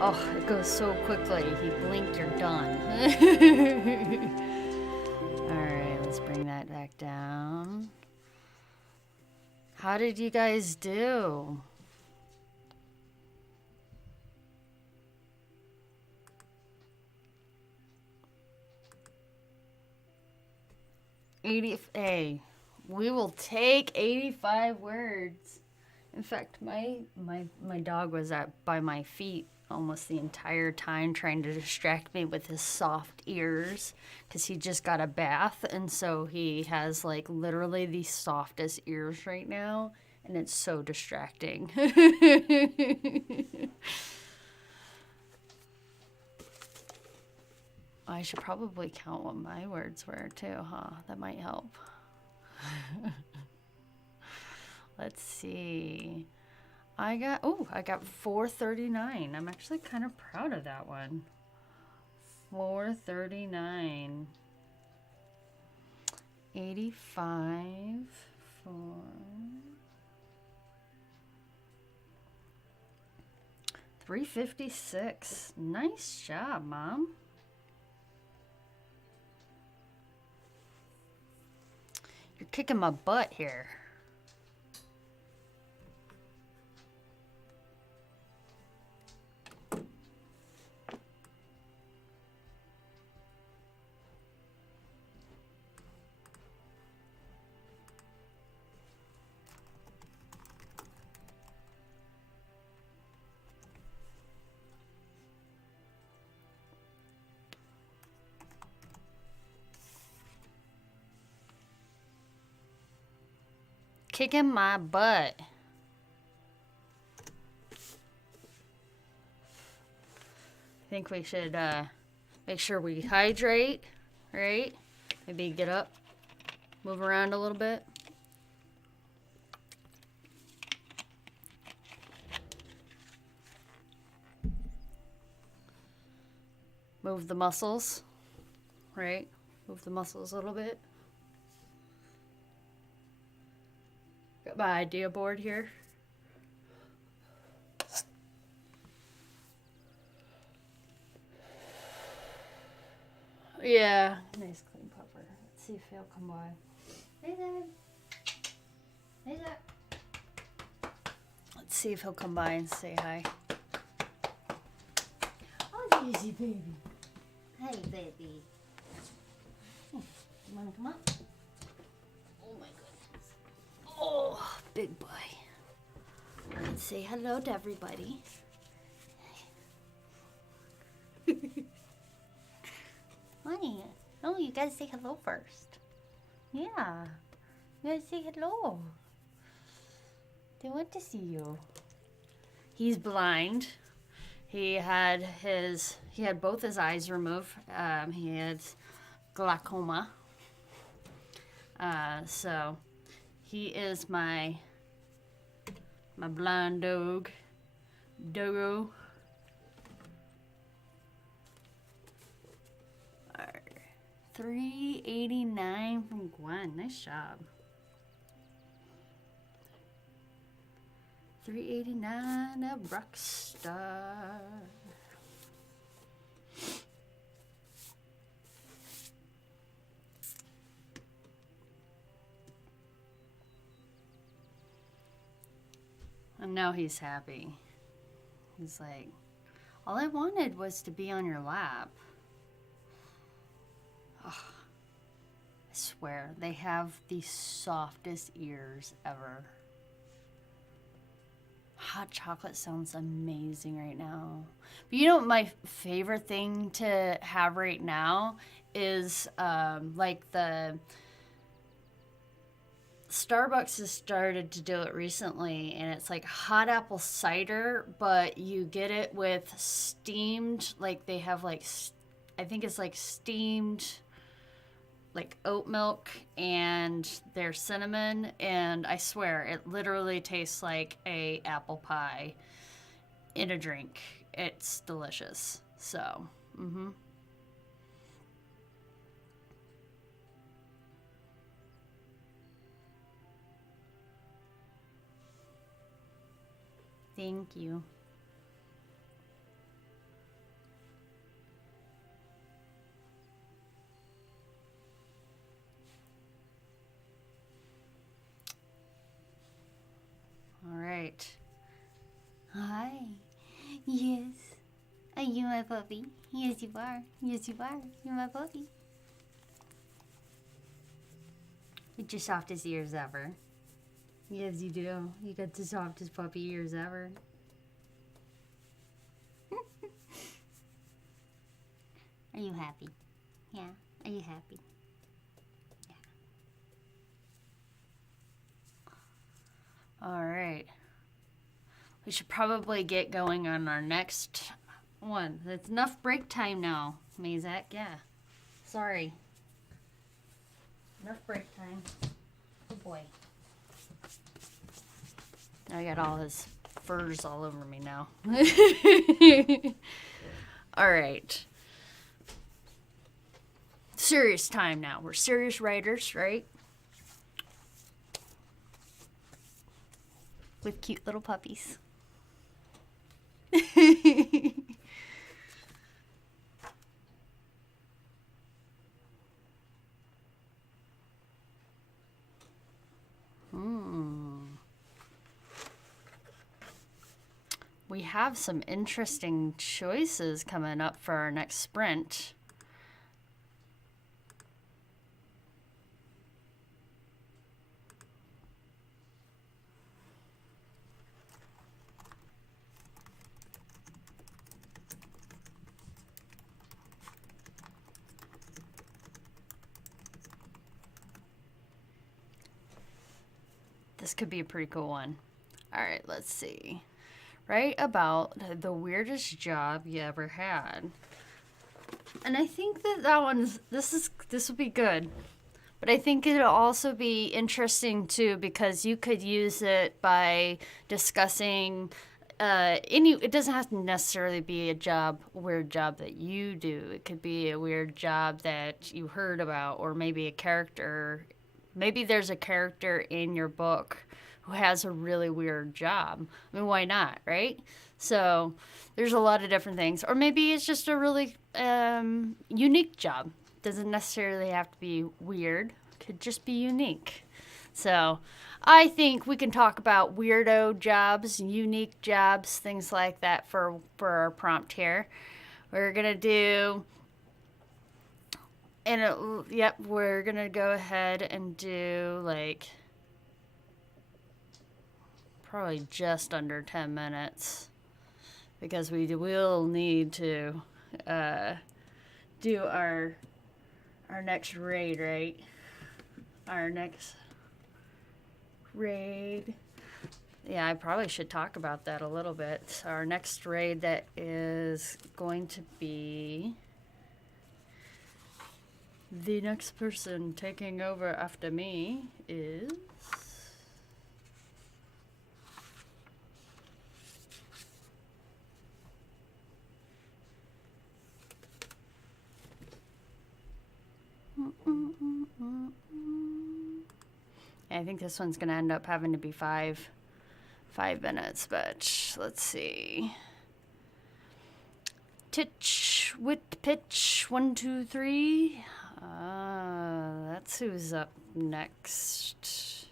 Oh, it goes so quickly. You blink, you're done. Alright, let's bring that back down. How did you guys do? Hey, we will take 85 words. In fact, my dog was by my feet almost the entire time trying to distract me with his soft ears because he just got a bath, and so he has like literally the softest ears right now, and it's so distracting. I should probably count what my words were too, huh? That might help. Let's see. I got 439. I'm actually kind of proud of that one. 439. 85 for 356. Nice job, Mom. You're kicking my butt here. Kicking my butt. I think we should make sure we hydrate, right? Maybe get up, move around a little bit. Move the muscles, right? Move the muscles a little bit. Got my idea board here. Yeah, nice clean pupper. Let's see if he'll come by. Hey, Dad. Hey, Dad. Let's see if he'll come by and say hi. Oh, Daisy baby. Hey, baby. You wanna come up? Oh my goodness. Oh, big boy. Let's say hello to everybody. Honey, no, you gotta say hello first. Yeah, you gotta say hello. They want to see you. He's blind. He had both his eyes removed. He had glaucoma. So he is my blind dog. Doggo. 389 from Gwen. Nice job. 389 a rock star. And now he's happy. He's like, all I wanted was to be on your lap. Oh, I swear, they have the softest ears ever. Hot chocolate sounds amazing right now. But you know what my favorite thing to have right now is like the Starbucks has started to do it recently, and it's like hot apple cider, but you get it with steamed, like they have like, I think it's like steamed like oat milk and their cinnamon, and I swear it literally tastes like a apple pie in a drink. It's delicious. So, Thank you. my puppy. Yes, you are. Yes, you are. You're my puppy. With your softest ears ever. Yes, you do. You got the softest puppy ears ever. Are you happy? Yeah. Are you happy? Yeah. All right. We should probably get going on our next one. It's enough break time now, Mazak. Yeah. Sorry. Enough break time. Oh boy. I got all his furs all over me now. All right. Serious time now. We're serious writers, right? With cute little puppies. We have some interesting choices coming up for our next sprint. This could be a pretty cool one. All right, let's see. Write about the weirdest job you ever had. And I think that one's this will be good. But I think it'll also be interesting too because you could use it by discussing it doesn't have to necessarily be a weird job that you do. It could be a weird job that you heard about, or maybe a character. Maybe there's a character in your book who has a really weird job. I mean, why not, right? So there's a lot of different things. Or maybe it's just a really unique job. Doesn't necessarily have to be weird. Could just be unique. So I think we can talk about weirdo jobs, unique jobs, things like that for our prompt here. We're going to do... we're going to go ahead and do like probably just under 10 minutes because we will need to do our next raid, right? Our next raid. Yeah, I probably should talk about that a little bit. Our next raid that is going to be... The next person taking over after me is... I think this one's going to end up having to be five minutes, but let's see. Titch, wit, pitch, 1, 2, 3. That's who's up next.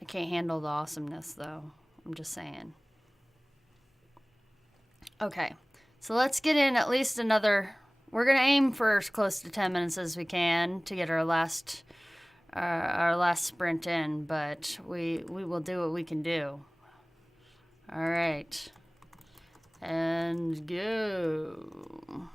I can't handle the awesomeness, though. I'm just saying. Okay, so let's get in at least another... We're going to aim for as close to 10 minutes as we can to get our last sprint in, but we will do what we can do. All right. And go.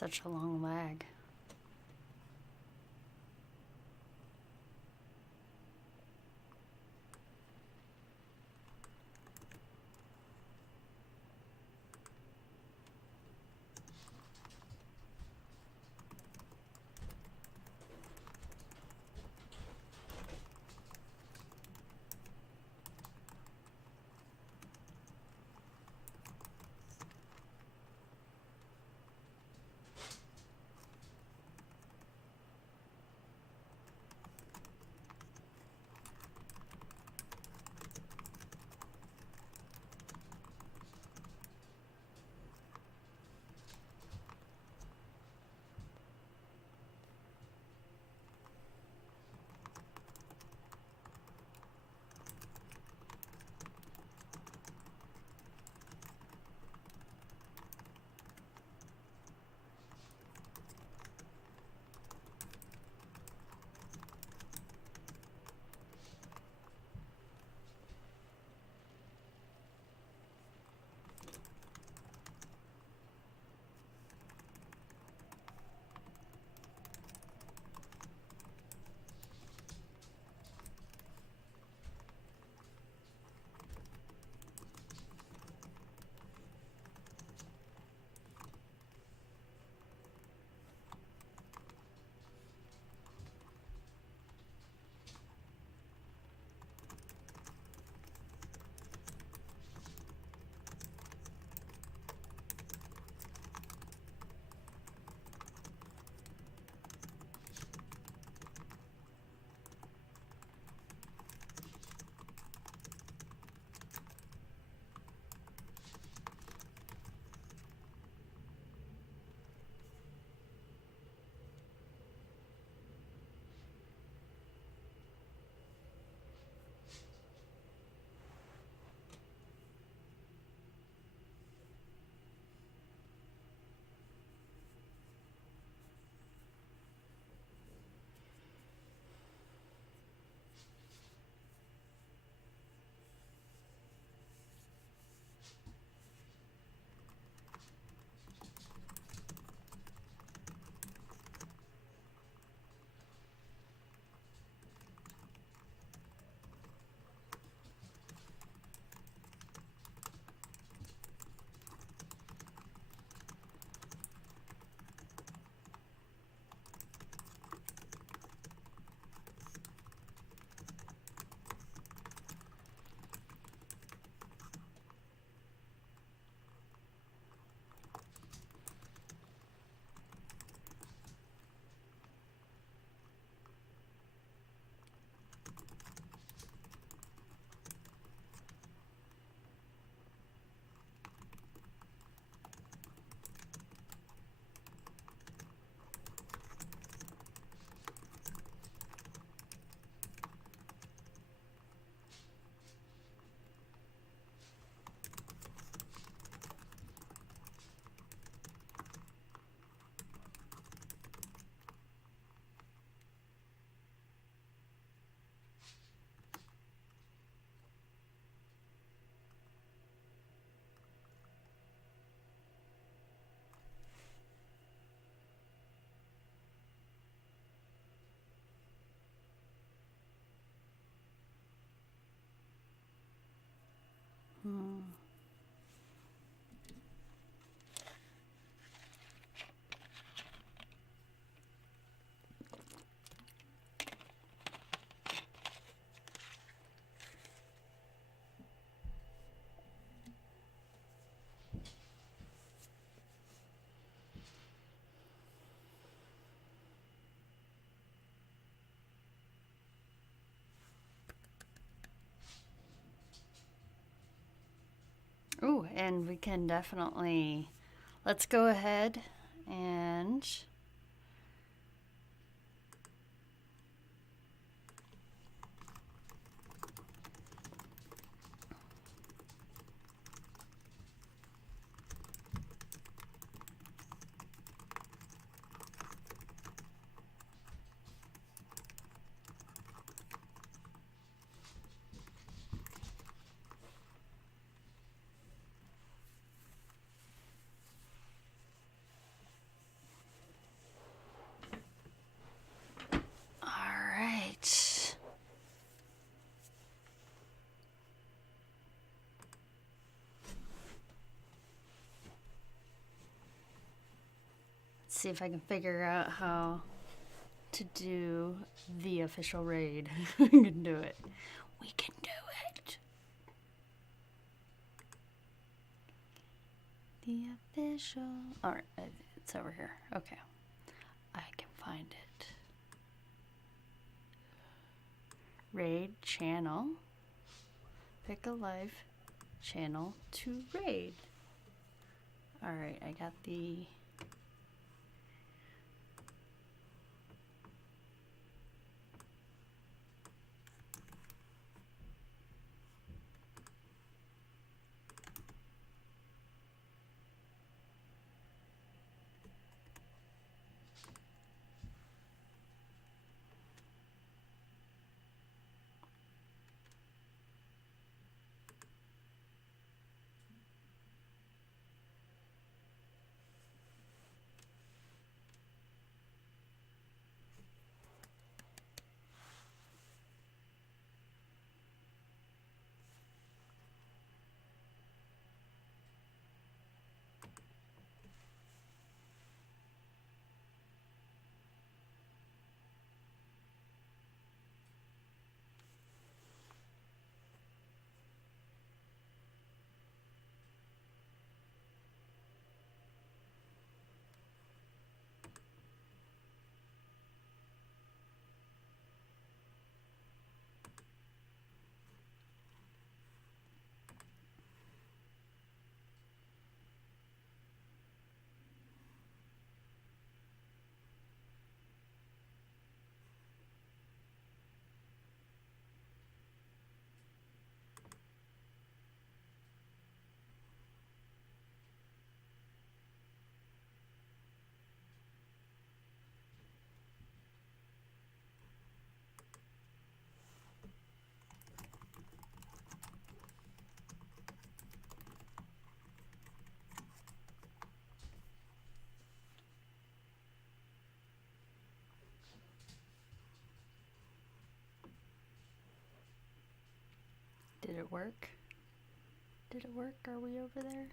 such a long lag. Ooh, and we can definitely, let's go ahead and see if I can figure out how to do the official raid. We can do it. We can do it. The official. Alright, it's over here. Okay. I can find it. Raid channel. Pick a live channel to raid. Alright, I got the. Did it work? Did it work? Are we over there?